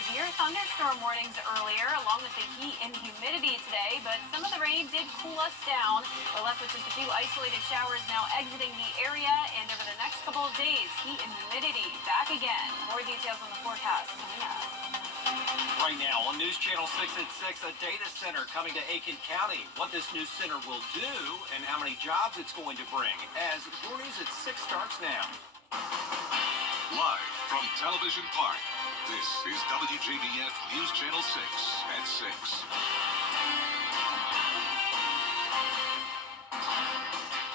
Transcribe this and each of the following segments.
severe thunderstorm warnings earlier, along with the heat and humidity today, but some of the rain did cool us down. We're left with just a few isolated showers now exiting the area, and over the next couple of days, heat and humidity back again. More details on the forecast coming up. Right now on News Channel 6 at 6, a data center coming to Aiken County. What this new center will do and how many jobs it's going to bring. As your News at 6 starts now. Live from Television Park, this is WJBF News Channel 6 at 6.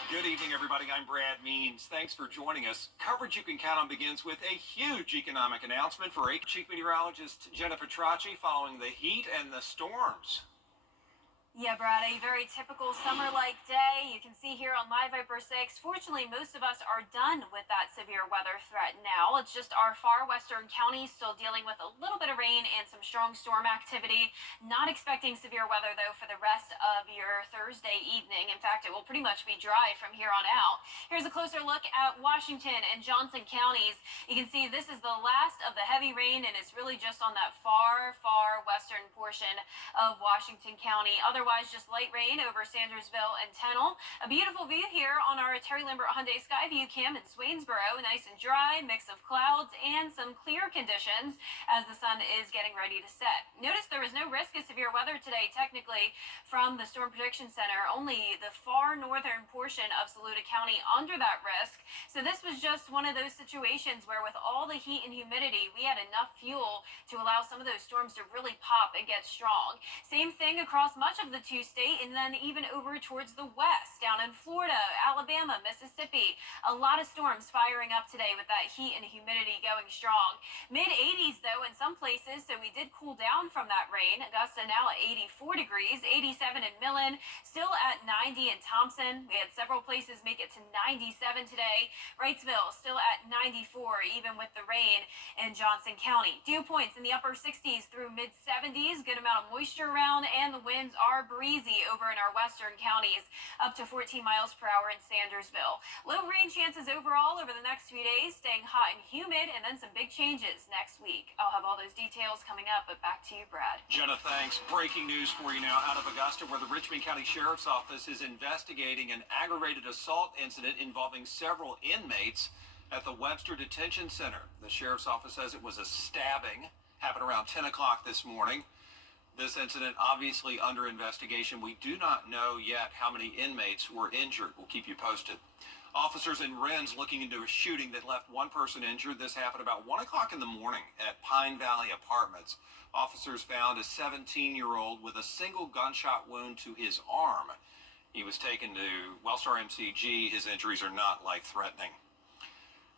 Good evening, everybody. I'm Brad Means. Thanks for joining us. Coverage you can count on begins with a huge economic announcement for Aiken Chief Meteorologist Jennifer Tracci following the heat and the storms. Yeah, Brad, a very typical summer-like day. You can see here on Live Viper 6. Fortunately, most of us are done with that severe weather threat now. It's just our far western counties still dealing with a little bit of rain and some strong storm activity. Not expecting severe weather, though, for the rest of your Thursday evening. In fact, it will pretty much be dry from here on out. Here's a closer look at Washington and Johnson counties. You can see this is the last of the heavy rain, and it's really just on that far western portion of Washington County. Otherwise, just light rain over Sandersville and Tennell. A beautiful view here on our Terry Lambert Hyundai Skyview Cam in Swainsboro. Nice and dry, mix of clouds and some clear conditions as the sun is getting ready to set. Notice there is no risk of severe weather today, technically, from the Storm Prediction Center. Only the far northern portion of Saluda County under that risk. So this was just one of those situations where with all the heat and humidity, we had enough fuel to allow some of those storms to really pop and get strong. Same thing across much of the two-state, and then even over towards the west, down in Florida, Alabama, Mississippi. A lot of storms firing up today with that heat and humidity going strong. Mid-80s, though, in some places, so we did cool down from that rain. Augusta now at 84 degrees, 87 in Millen, still at 90 in Thompson. We had several places make it to 97 today. Wrightsville still at 94, even with the rain in Johnson County. Dew points in the upper 60s through mid-70s. Good amount of moisture around, and the winds are breezy over in our western counties, up to 14 miles per hour in Sandersville. Low rain chances overall over the next few days, staying hot and humid, and then some big changes next week. I'll have all those details coming up, but back to you, Brad. Jenna, thanks. Breaking news for you now out of Augusta, where the Richmond County Sheriff's Office is investigating an aggravated assault incident involving several inmates at the Webster Detention Center. The Sheriff's Office says it was a stabbing, happened around 10 o'clock this morning. This incident obviously under investigation. We do not know yet how many inmates were injured. We'll keep you posted. Officers in Rennes looking into a shooting that left one person injured. This happened about 1 o'clock in the morning at Pine Valley Apartments. Officers found a 17-year-old with a single gunshot wound to his arm. He was taken to Wellstar MCG. His injuries are not life-threatening.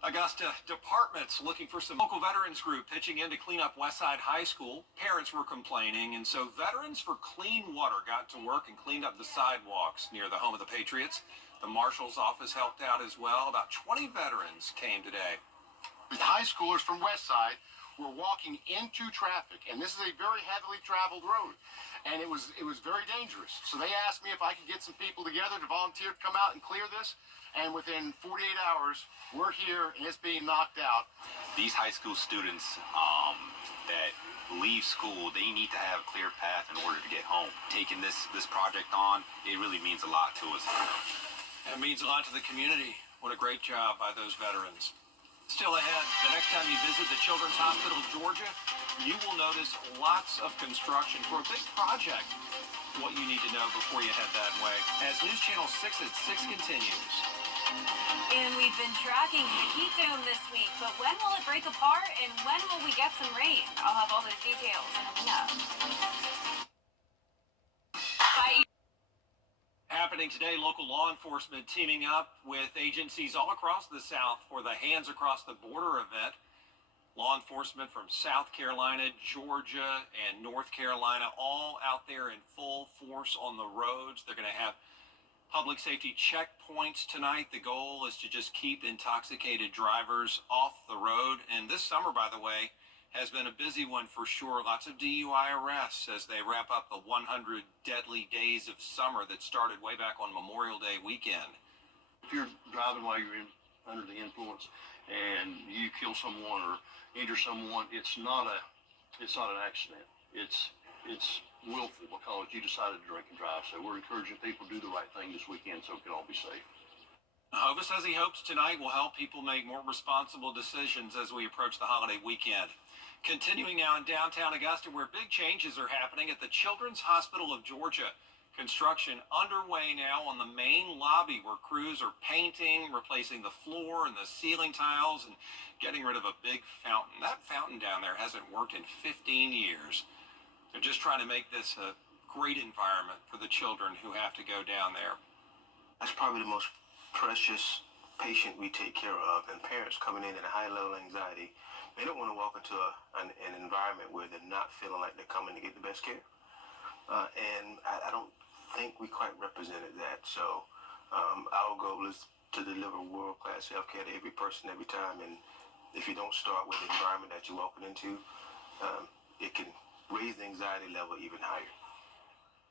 Augusta departments looking for some local veterans group pitching in to clean up Westside High School. Parents were complaining, and so Veterans for Clean Water got to work and cleaned up the sidewalks near the home of the Patriots. The marshal's office helped out as well. About 20 veterans came today. The high schoolers from Westside were walking into traffic, and this is a very heavily traveled road, and it was very dangerous. So they asked me if I could get some people together to volunteer to come out and clear this, and within 48 hours, we're here, and it's being knocked out. These high school students that leave school, they need to have a clear path in order to get home. Taking this project on, it really means a lot to us. It means a lot to the community. What a great job by those veterans. Still ahead, the next time you visit the Children's Hospital of Georgia, you will notice lots of construction for a big project. What you need to know before you head that way. As News Channel 6 at 6 continues. And we've been tracking the heat dome this week, but when will it break apart and when will we get some rain? I'll have all those details coming up. Happening today, local law enforcement teaming up with agencies all across the South for the Hands Across the Border event. Law enforcement from South Carolina, Georgia, and North Carolina all out there in full force on the roads. They're going to have public safety checkpoints tonight. The goal is to just keep intoxicated drivers off the road. And this summer, by the way, has been a busy one for sure. Lots of DUI arrests as they wrap up the 100 deadly days of summer that started way back on Memorial Day weekend. If you're driving while you're under the influence and you kill someone or injure someone, it's not a It's not an accident. It's willful because you decided to drink and drive. So we're encouraging people to do the right thing this weekend so we can all be safe. Hova says he hopes tonight will help people make more responsible decisions as we approach the holiday weekend. Continuing now in downtown Augusta, where big changes are happening at the Children's Hospital of Georgia. Construction underway now on the main lobby where crews are painting, replacing the floor and the ceiling tiles, and getting rid of a big fountain. That fountain down there hasn't worked in 15 years. They're just trying to make this a great environment for the children who have to go down there. That's probably the most precious patient we take care of, and parents coming in at a high level of anxiety, they don't want to walk into an environment where they're not feeling like they're coming to get the best care. And I don't think we quite represented that. So our goal is to deliver world-class health care to every person every time. And if you don't start with the environment that you're walking into, it can raise the anxiety level even higher.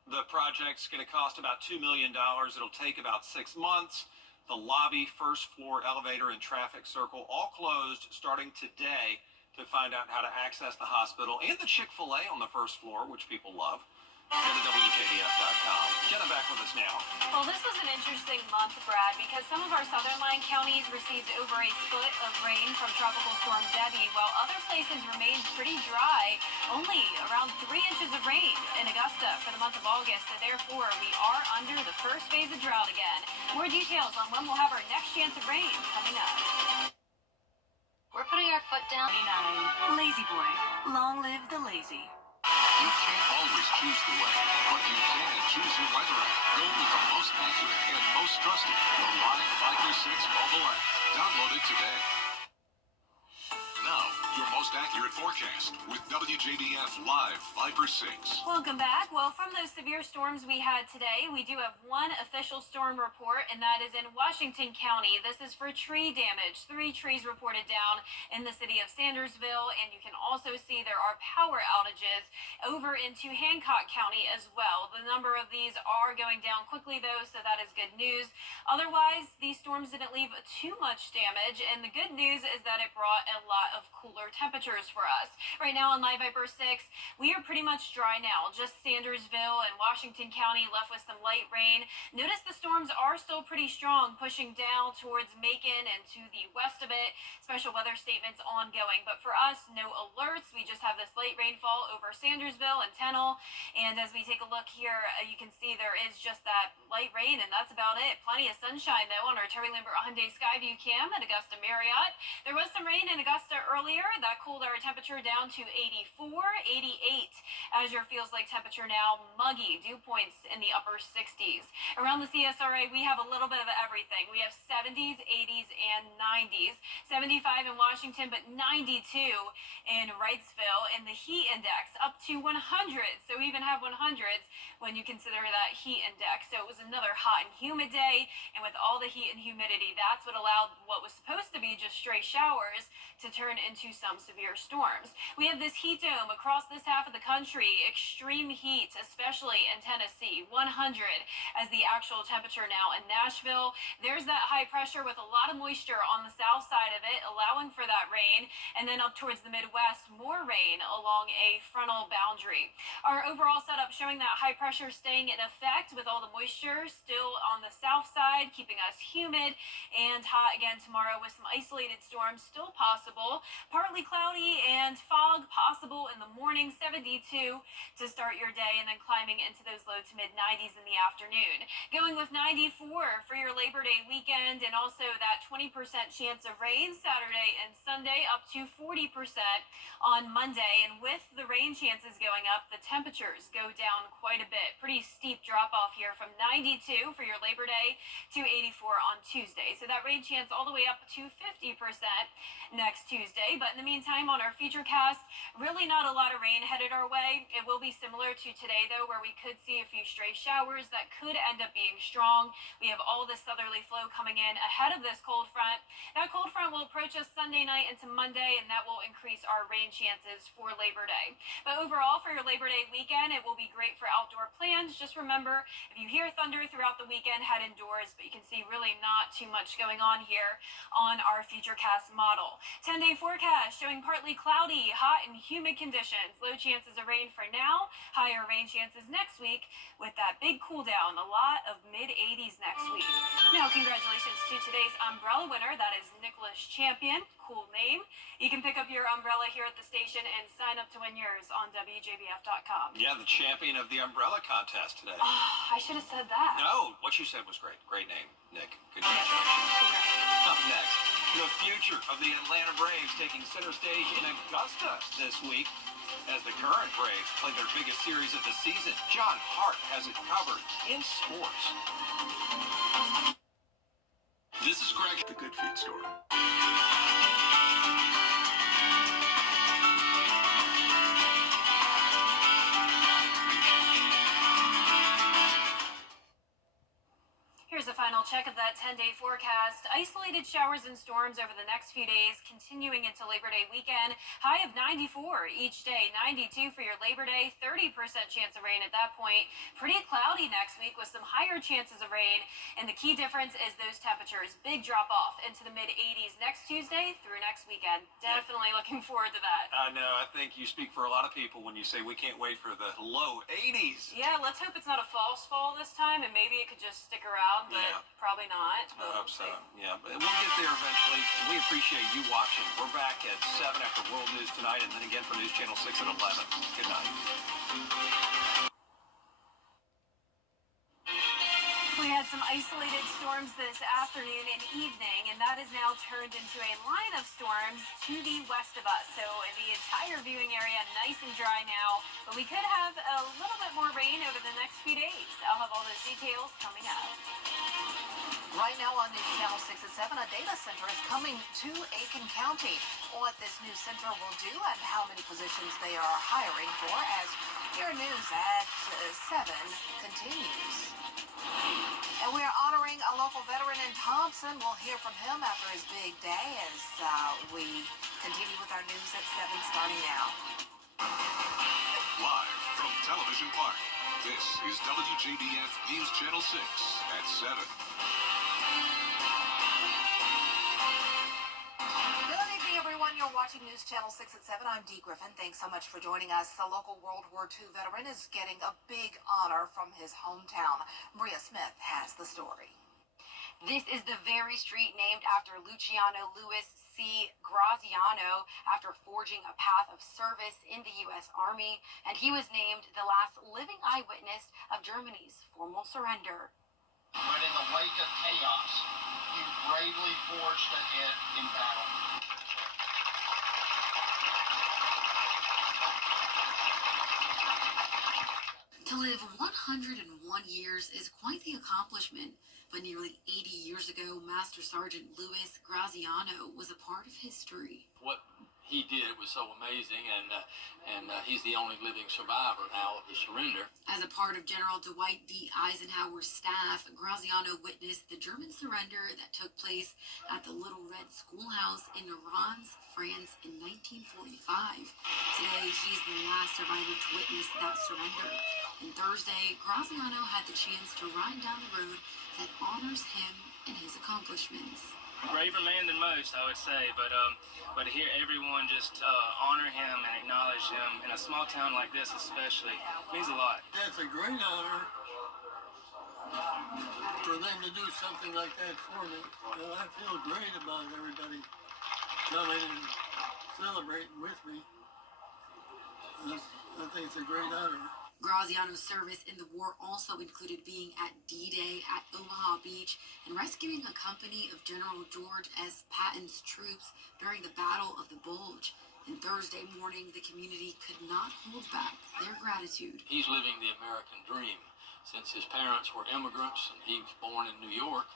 The project's going to cost about $2 million. It'll take about 6 months. The lobby, first floor elevator, and traffic circle all closed starting today to find out how to access the hospital and the Chick-fil-A on the first floor, which people love. Go to WJBF.com. Jenna back with us now. Well, this was an interesting month, Brad, because some of our southern line counties received over a foot of rain from Tropical Storm Debbie, while other places remained pretty dry, only around 3 inches of rain in Augusta for the month of August. So therefore, we are under the first phase of drought again. More details on when we'll have our next chance of rain coming up. We're putting our foot down. 29. Lazy boy. Long live the lazy. You can't always choose the weather, but you can choose your weather app. Go with the most accurate and most trusted, the Live Viper 6 mobile app. Download it today. Now, your most accurate forecast with WJBF Live Viper 6. Welcome back. Well, from those severe storms we had today, we do have one official storm report, and that is in Washington County. This is for tree damage. 3 trees reported down in the city of Sandersville, and you can also see there are power outages over into Hancock County as well. The number of these are going down quickly, though, so that is good news. Otherwise, these storms didn't leave too much damage, and the good news is that it brought a lot of cooler temperatures for us. Right now on Live Viper 6, we are pretty much dry now. Just Sandersville and Washington County left with some light rain. Notice the storms are still pretty strong, pushing down towards Macon and to the west of it. Special weather statements ongoing, but for us, no alerts. We just have this light rainfall over Sandersville and Tennell, and as we take a look here, you can see there is just that light rain, and that's about it. Plenty of sunshine, though, on our Terry Lambert Hyundai Skyview cam at Augusta Marriott. There was some rain in Augusta earlier. That cooled our temperature down to 84, 88. Azure feels like temperature now muggy, dew points in the upper 60s. Around the CSRA, we have a little bit of everything. We have 70s, 80s, and 90s. 75 in Washington, but 92 in Wrightsville. And the heat index up to 100. So we even have 100s when you consider that heat index. So it was another hot and humid day. And with all the heat and humidity, that's what allowed what was supposed to be just stray showers to turn into some severe storms. We have this heat dome across this half of the country. Extreme heat, especially in Tennessee. 100 as the actual temperature now in Nashville. There's that high pressure with a lot of moisture on the south side of it, allowing for that rain. And then up towards the Midwest, more rain along a frontal boundary. Our overall setup showing that high pressure staying in effect with all the moisture still on the south side, keeping us humid and hot again tomorrow with some isolated storms still possible. Partly cloudy and fog possible in the morning, 72 to start your day, and then climbing into those low to mid 90s in the afternoon. Going with 94 for your Labor Day weekend, and also that 20% chance of rain Saturday and Sunday, up to 40% on Monday. And with the rain chances going up, the temperatures go down quite a bit. Pretty steep drop off here from 92 for your Labor Day to 84 on Tuesday. So that rain chance all the way up to 50% next Tuesday. But in the meantime, on our futurecast, really not a lot of rain headed our way. It will be similar to today, though, where we could see a few stray showers that could end up being strong. We have all this southerly flow coming in ahead of this cold front. That cold front will approach us Sunday night into Monday, and that will increase our rain chances for Labor Day. But overall, for your Labor Day weekend, it will be great for outdoor plans. Just remember, if you hear thunder throughout the weekend, head indoors. But you can see really not too much going on here on our futurecast model. 10-day forecast showing partly cloudy, hot and humid conditions. Low chances of rain for now, higher rain chances next week with that big cool down. A lot of mid-80s next week. Now, congratulations to today's umbrella winner. That is Nicholas Champion. Cool name. You can pick up your umbrella here at the station and sign up to win yours on WJBF.com. Yeah, the champion of the umbrella contest today. Oh, I should have said that. No, what you said was great. Great name, Nick. Congratulations. Up next, the future of the Atlanta Braves taking center stage in Augusta this week as the current Braves play their biggest series of the season. John Hart has it covered in sports. This is Greg. The Good Feet store. Here's a final check of that 10-day forecast. Isolated showers and storms over the next few days, continuing into Labor Day weekend. High of 94 each day, 92 for your Labor Day, 30% chance of rain at that point. Pretty cloudy next week with some higher chances of rain. And the key difference is those temperatures. Big drop off into the mid-80s next Tuesday through next weekend. Definitely looking forward to that. I know. I think you speak for a lot of people when you say we can't wait for the low 80s. Yeah, let's hope it's not a false fall this time, and maybe it could just stick around. But Yeah. probably not. I hope so. Yeah, but we'll get there eventually. We appreciate you watching. We're back at 7 after World News tonight, and then again for News Channel 6 at 11. Good night. We had some isolated storms this afternoon and evening, and that is now turned into a line of storms to the west of us. So the entire viewing area nice and dry now, but we could have a little bit more rain over the next few days. I'll have all those details coming up. Right now on News Channel 6 at 7, a data center is coming to Aiken County. What this new center will do and how many positions they are hiring for as your news at 7 continues. And we are honoring a local veteran in Thompson. We'll hear from him after his big day as we continue with our news at 7 starting now. Live from Television Park, this is WJBF News Channel 6 at 7. Good evening, everyone. You're watching News Channel 6 at 7. I'm Dee Griffin. Thanks so much for joining us. A local World War II veteran is getting a big honor from his hometown. Maria Smith has the story. This is the very street named after Luciano Louis C. Graziano after forging a path of service in the U.S. Army, and he was named the last living eyewitness of Germany's formal surrender. But in the wake of chaos, you bravely forged ahead in battle. To live 101 years is quite the accomplishment, but nearly 80 years ago, Master Sergeant Louis Graziano was a part of history. What he did was so amazing, and he's the only living survivor now of the surrender. As a part of General Dwight D. Eisenhower's staff, Graziano witnessed the German surrender that took place at the Little Red Schoolhouse in Reims, France in 1945. Today, he's the last survivor to witness that surrender. And Thursday, Graziano had the chance to ride down the road that honors him and his accomplishments. Braver man than most, I would say, but to hear everyone just honor him and acknowledge him in a small town like this especially means a lot. That's a great honor for them to do something like that for me. I feel great about everybody coming and celebrating with me. I think it's a great honor. Graziano's service in the war also included being at D-Day at Omaha Beach and rescuing a company of General George S. Patton's troops during the Battle of the Bulge. And Thursday morning, the community could not hold back their gratitude. He's living the American dream since his parents were immigrants and he was born in New York.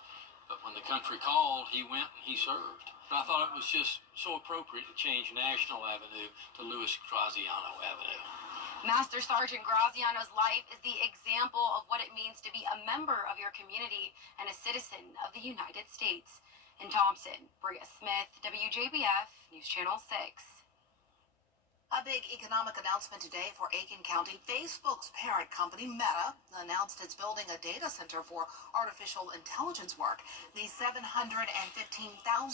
But when the country called, he went and he served. I thought it was just so appropriate to change National Avenue to Louis Graziano Avenue. Master Sergeant Graziano's life is the example of what it means to be a member of your community and a citizen of the United States. In Thompson, Bria Smith, WJBF, News Channel 6. A big economic announcement today for Aiken County. Facebook's parent company, Meta, announced it's building a data center for artificial intelligence work. The 715,000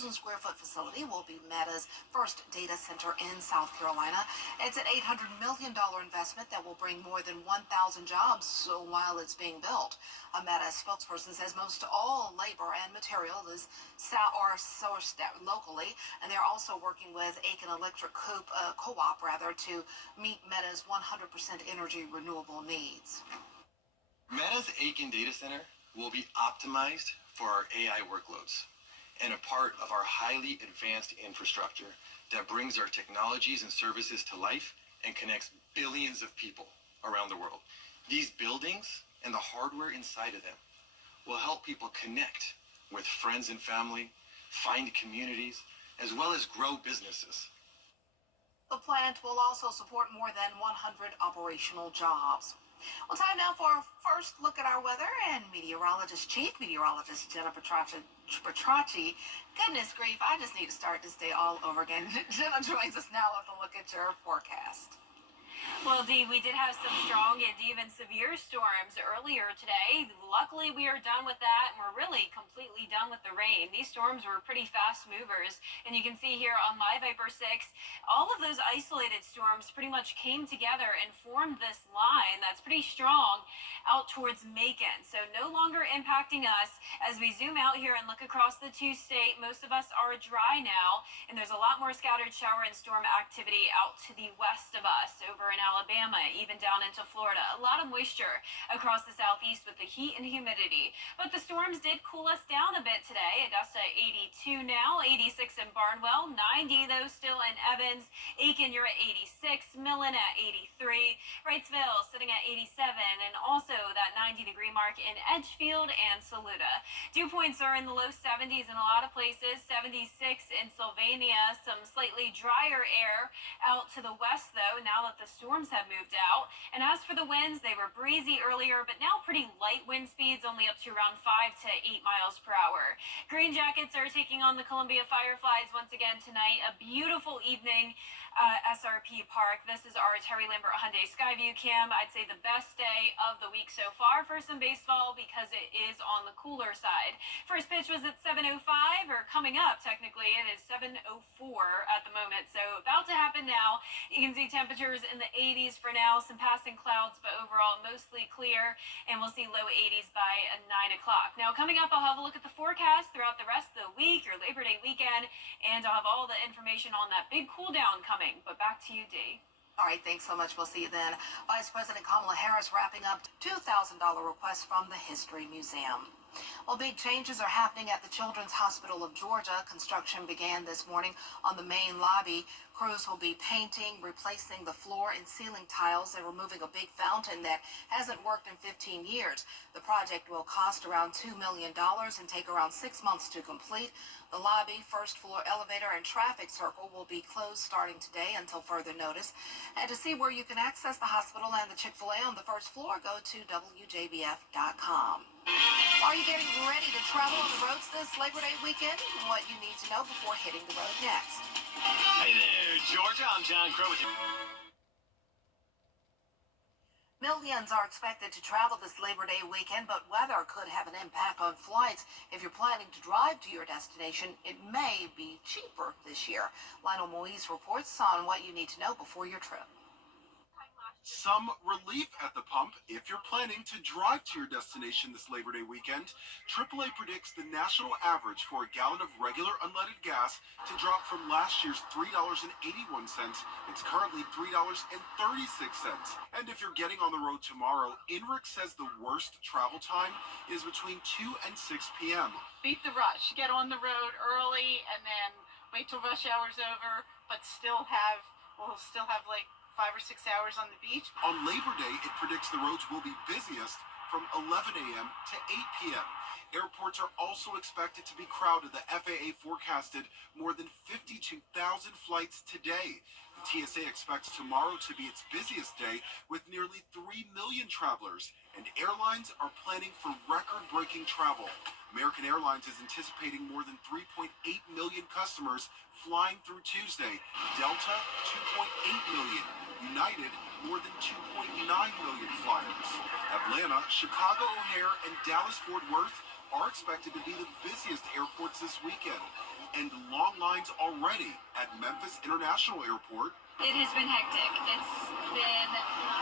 square foot facility will be Meta's first data center in South Carolina. It's an $800 million investment that will bring more than 1,000 jobs while it's being built. A Meta spokesperson says most all labor and material is sourced locally, and they're also working with Aiken Electric Co-op to meet Meta's 100% energy renewable needs. Meta's Aiken data center will be optimized for our AI workloads and a part of our highly advanced infrastructure that brings our technologies and services to life and connects billions of people around the world. These buildings and the hardware inside of them will help people connect with friends and family, find communities, as well as grow businesses. The plant will also support more than 100 operational jobs. Well, time now for our first look at our weather, and Chief Meteorologist Jenna Petracci. Goodness grief, I just need to start this day all over again. Jenna joins us now with a look at your forecast. Well, Dee, we did have some strong and even severe storms earlier today. Luckily, we are done with that, and we're really completely done with the rain. These storms were pretty fast movers, and you can see here on my Viper 6, all of those isolated storms pretty much came together and formed this line that's pretty strong out towards Macon. So no longer impacting us. As we zoom out here and look across the two-state, most of us are dry now, and there's a lot more scattered shower and storm activity out to the west of us, over in Alabama, even down into Florida. A lot of moisture across the southeast with the heat and humidity. But the storms did cool us down a bit today. Augusta 82 now, 86 in Barnwell, 90 though still in Evans. Aiken, you're at 86, Millen at 83, Wrightsville sitting at 87, and also that 90-degree mark in Edgefield and Saluda. Dew points are in the low 70s in a lot of places, 76 in Sylvania. Some slightly drier air out to the west though, now that the storms have moved out. And as for the winds, they were breezy earlier, but now pretty light wind speeds, only up to around 5 to 8 miles per hour. Green Jackets are taking on the Columbia Fireflies once again tonight. A beautiful evening SRP Park. This is our Terry Lambert Hyundai Skyview cam. I'd say the best day of the week so far for some baseball because it is on the cooler side. First pitch was at 7:05, or coming up technically. It is 7:04 at the moment, so about to happen now. You can see temperatures in the 80s for now, some passing clouds, but overall mostly clear, and we'll see low 80s by 9 o'clock. Now coming up, I'll have a look at the forecast throughout the rest of the week, or Labor Day weekend, and I'll have all the information on that big cool down coming. But back to you, Dee. All right, thanks so much. We'll see you then. Vice President Kamala Harris wrapping up $2,000 request from the History Museum. Well, big changes are happening at the Children's Hospital of Georgia. Construction began this morning on the main lobby. Crews will be painting, replacing the floor and ceiling tiles, and removing a big fountain that hasn't worked in 15 years. The project will cost around $2 million and take around 6 months to complete. The lobby, first floor elevator, and traffic circle will be closed starting today until further notice. And to see where you can access the hospital and the Chick-fil-A on the first floor, go to WJBF.com. Are you getting ready to travel on the roads this Labor Day weekend? What you need to know before hitting the road next. Hey there, Georgia. I'm John Crow with you. Millions are expected to travel this Labor Day weekend, but weather could have an impact on flights. If you're planning to drive to your destination, it may be cheaper this year. Lionel Moise reports on what you need to know before your trip. Some relief at the pump if you're planning to drive to your destination this Labor Day weekend. AAA predicts the national average for a gallon of regular unleaded gas to drop from last year's $3.81. It's currently $3.36. And if you're getting on the road tomorrow, INRIC says the worst travel time is between 2 and 6 p.m. Beat the rush. Get on the road early and then wait till rush hour's over, but we'll still have like 5 or 6 hours on the beach. On Labor Day, it predicts the roads will be busiest from 11 a.m. to 8 p.m. Airports are also expected to be crowded. The FAA forecasted more than 52,000 flights today. The TSA expects tomorrow to be its busiest day with nearly 3 million travelers, and airlines are planning for record-breaking travel. American Airlines is anticipating more than 3.8 million customers flying through Tuesday. Delta, 2.8 million. United, more than 2.9 million flyers. Atlanta, Chicago O'Hare, and Dallas-Fort Worth are expected to be the busiest airports this weekend, and long lines already at Memphis International Airport. It has been hectic. It's been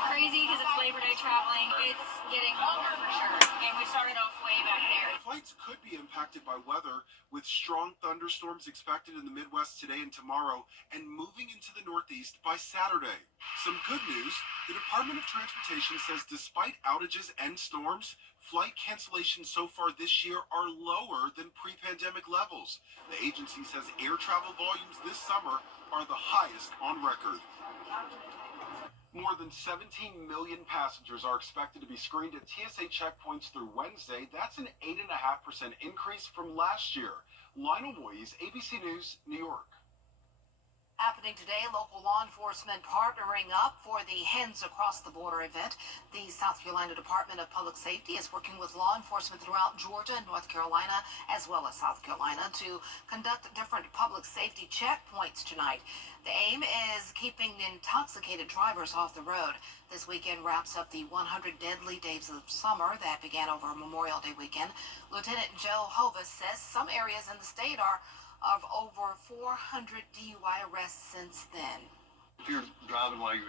crazy because it's Labor Day traveling. It's getting longer for sure. And we started off way back there. Flights could be impacted by weather, with strong thunderstorms expected in the Midwest today and tomorrow, and moving into the Northeast by Saturday. Some good news, the Department of Transportation says despite outages and storms, flight cancellations so far this year are lower than pre-pandemic levels. The agency says air travel volumes this summer are the highest on record. More than 17 million passengers are expected to be screened at TSA checkpoints through Wednesday. That's an 8.5% increase from last year. Lionel Moyes, ABC News, New York. Happening today, local law enforcement partnering up for the Hens Across the Border event. The South Carolina Department of Public Safety is working with law enforcement throughout Georgia and North Carolina, as well as South Carolina, to conduct different public safety checkpoints tonight. The aim is keeping intoxicated drivers off the road. This weekend wraps up the 100 deadly days of summer that began over Memorial Day weekend. Lieutenant Joe Hovis says some areas in the state are of over 400 DUI arrests since then. If you're driving while you're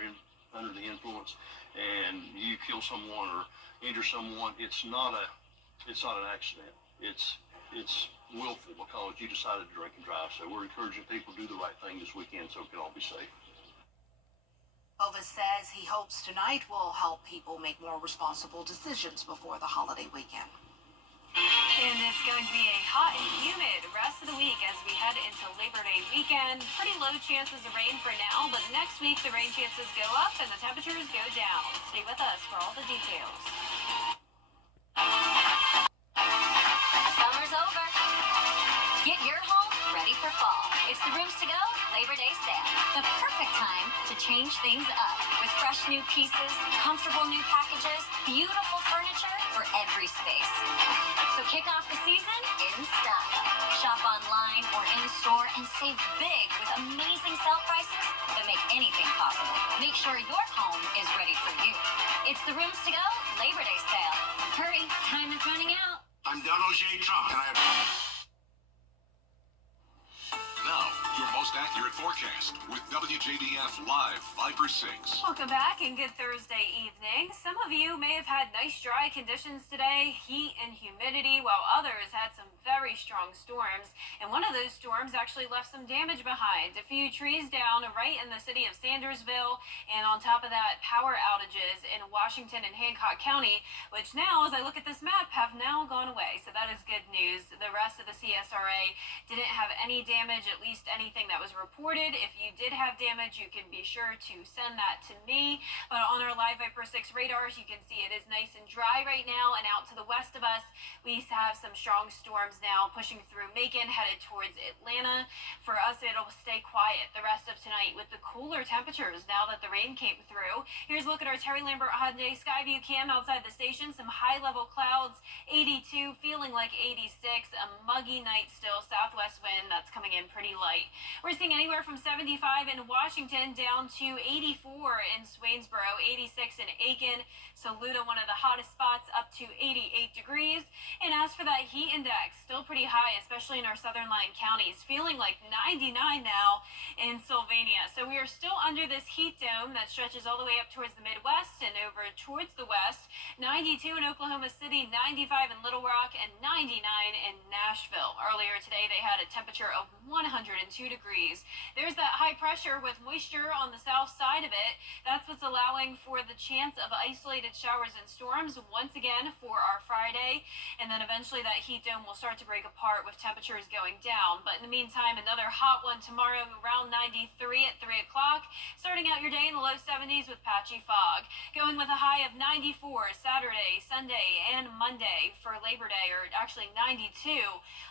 under the influence and you kill someone or injure someone, it's not an accident. It's willful because you decided to drink and drive. So we're encouraging people to do the right thing this weekend so we can all be safe. Hovis says he hopes tonight will help people make more responsible decisions before the holiday weekend. And it's going to be a hot and humid rest of the week as we head into Labor Day weekend. Pretty low chances of rain for now, but next week the rain chances go up and the temperatures go down. Stay with us for all the details. Summer's over. Get your home ready for fall. It's the Rooms to Go Labor Day sale. The perfect time to change things up with fresh new pieces, comfortable new packages, beautiful furniture for every space. So kick off the season in style. Shop online or in-store and save big with amazing sale prices that make anything possible. Make sure your home is ready for you. It's the Rooms to Go Labor Day sale. Hurry, time is running out. I'm WJBF, and I have... Now, your most accurate forecast with WJBF Live Viper 6. Welcome back and good Thursday evening. Some of you may have had nice dry conditions today, heat and humidity, while others had some very strong storms. And one of those storms actually left some damage behind. A few trees down right in the city of Sandersville, and on top of that, power outages in Washington and Hancock County, which now, as I look at this map, have now gone away. So that is good news. The rest of the CSRA didn't have any damage, at least anything that was reported. If you did have damage, you can be sure to send that to me. But on our Live Viper 6 radars, you can see it is nice and dry right now. And out to the west of us, we have some strong storms now pushing through Macon, headed towards Atlanta. For us, it'll stay quiet the rest of tonight with the cooler temperatures now that the rain came through. Here's a look at our Terry Lambert Hyundai Skyview cam outside the station. Some high-level clouds, 82, feeling like 86. A muggy night still, southwest wind that's coming in pretty light. We're seeing anywhere from 75 in Washington down to 84 in Swainsboro, 86 in Aiken, Saluda, one of the hottest spots, up to 88 degrees. And as for that heat index, still pretty high, especially in our southern line counties, feeling like 99 now in Sylvania. So we are still under this heat dome that stretches all the way up towards the Midwest and over towards the west. 92 in Oklahoma City, 95 in Little Rock, and 99 in Nashville. Earlier today, they had a temperature of 102 degrees. There's that high pressure with moisture on the south side of it. That's what's allowing for the chance of isolated showers and storms once again for our Friday. And then eventually that heat dome will start to break apart with temperatures going down. But in the meantime, another hot one tomorrow around 93 at 3 o'clock. Starting out your day in the low 70s with patchy fog. Going with a high of 94 Saturday, Sunday, and Monday for Labor Day, or actually 92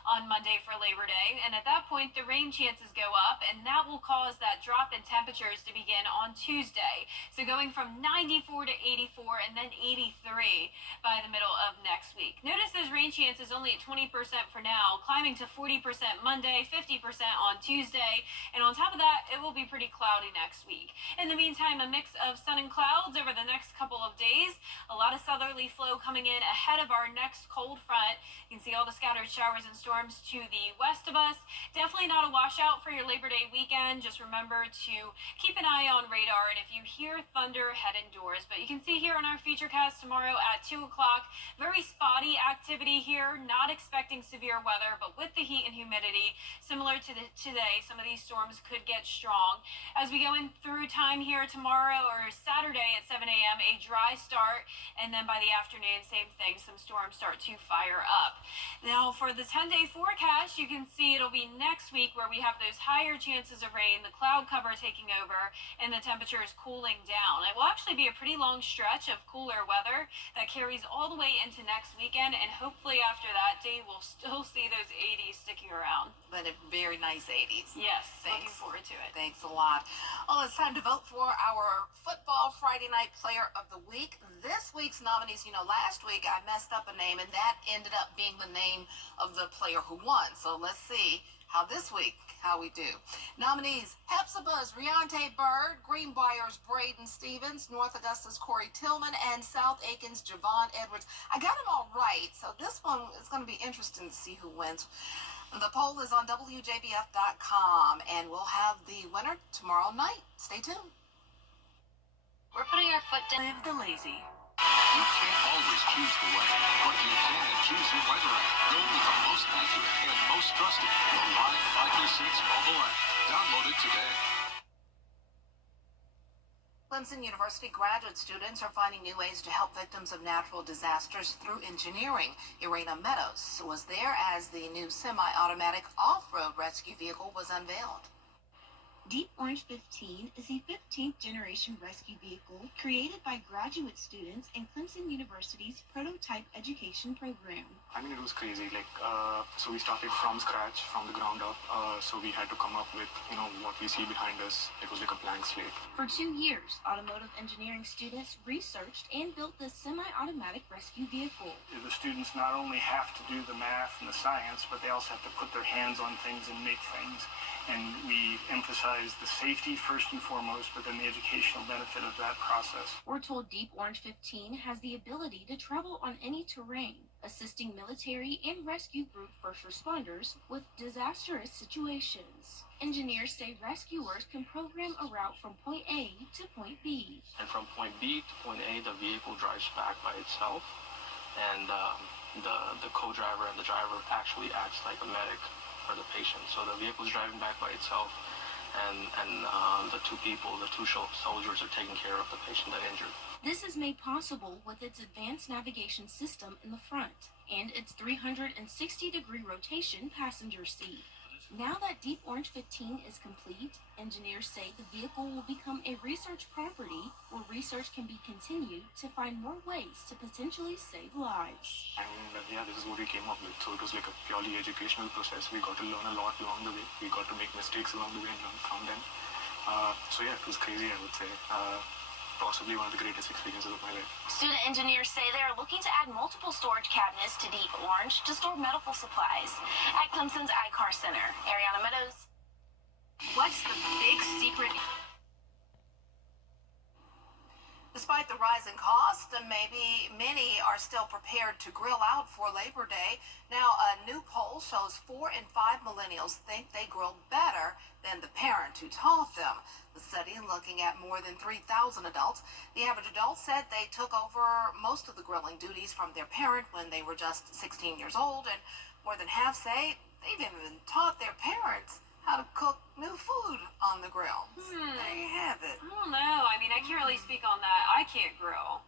on Monday for Labor Day. And at that point, the rain chances go up, and that will cause that drop in temperatures to begin on Tuesday. So going from 94 to 84 and then 83 by the middle of next week. Notice those rain chances only at 20% for now, climbing to 40% Monday, 50% on Tuesday, and on top of that, it will be pretty cloudy next week. In the meantime, a mix of sun and clouds over the next couple of days. A lot of southerly flow coming in ahead of our next cold front. You can see all the scattered showers and storms to the west of us. Definitely not a washout for your Labor Day weekend. Just remember to keep an eye on radar, and if you hear thunder, head indoors. But you can see here on our featurecast tomorrow at 2 o'clock, very spotty activity here. Not expecting severe weather, but with the heat and humidity, similar to today, some of these storms could get strong. As we go in through time here tomorrow or Saturday at 7 a.m., a dry start, and then by the afternoon, same thing, some storms start to fire up. Now for the 10-day forecast, you can see it'll be next week where we have those higher chances of rain, the cloud cover taking over, and the temperatures cooling down. It will actually be a pretty long stretch of cooler weather that carries all the way into next weekend, and hopefully after that day, we'll still see those 80s sticking around. But a very nice 80s. Yes, Thanks. looking forward to it. Thanks a lot. Well, it's time to vote for our football Friday night player of the week. This week's nominees, last week I messed up a name, and that ended up being the name of the player who won. So let's see how we do. Nominees: Hepzibah's Riante Bird, Greenbrier's Braden Stevens, North Augusta's Corey Tillman, and South Aiken's Javon Edwards. I got them all right, so this one is going to be interesting to see who wins. The poll is on WJBF.com, and we'll have the winner tomorrow night. Stay tuned. We're putting our foot down. Live the lazy. You can't always choose the weather, but you can choose your weather app. Go with the most accurate and most trusted, the Live Fighter 6 mobile app. Download it today. Clemson University graduate students are finding new ways to help victims of natural disasters through engineering. Irena Meadows was there as the new semi-automatic off-road rescue vehicle was unveiled. Deep Orange 15 is a 15th generation rescue vehicle created by graduate students in Clemson University's prototype education program. I mean, it was crazy. So we started from scratch, from the ground up. So we had to come up with, what we see behind us. It was like a blank slate. For 2 years, automotive engineering students researched and built this semi-automatic rescue vehicle. The students not only have to do the math and the science, but they also have to put their hands on things and make things. And we emphasize the safety first and foremost, but then the educational benefit of that process. We're told Deep Orange 15 has the ability to travel on any terrain, assisting military and rescue group first responders with disastrous situations. Engineers say rescuers can program a route from point A to point B. And from point B to point A, the vehicle drives back by itself, and the co-driver and the driver actually acts like a medic for the patient. So the vehicle's driving back by itself, and the two soldiers are taking care of the patient that injured. This is made possible with its advanced navigation system in the front and its 360-degree rotation passenger seat. Now that Deep Orange 15 is complete, engineers say the vehicle will become a research property where research can be continued to find more ways to potentially save lives. And this is what we came up with. So it was like a purely educational process. We got to learn a lot along the way. We got to make mistakes along the way and learn from them. It was crazy, I would say. Possibly one of the greatest experiences of my life. Student engineers say they are looking to add multiple storage cabinets to Deep Orange to store medical supplies. At Clemson's iCar Center, Ariana Meadows. What's the big secret? Despite the rise in cost, maybe many are still prepared to grill out for Labor Day. Now, a new poll shows 4 in 5 millennials think they grilled better than the parent who taught them. The study, looking at more than 3,000 adults, the average adult said they took over most of the grilling duties from their parent when they were just 16 years old, and more than half say they've even taught their parents how to cook new food. can't grill.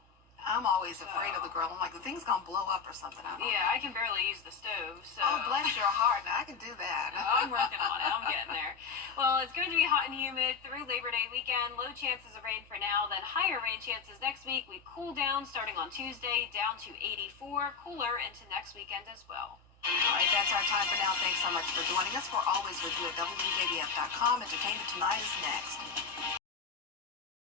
I'm always afraid of the grill. I'm like, the thing's gonna blow up or something. Yeah, I can barely use the stove, so. Oh, bless your heart. Now, I can do that. I'm working on it. I'm getting there. Well, it's going to be hot and humid through Labor Day weekend. Low chances of rain for now, then higher rain chances next week. We cool down starting on Tuesday, down to 84, cooler into next weekend as well. All right, that's our time for now. Thanks so much for joining us. We're always with you at WJBF.com. Entertainment Tonight is next.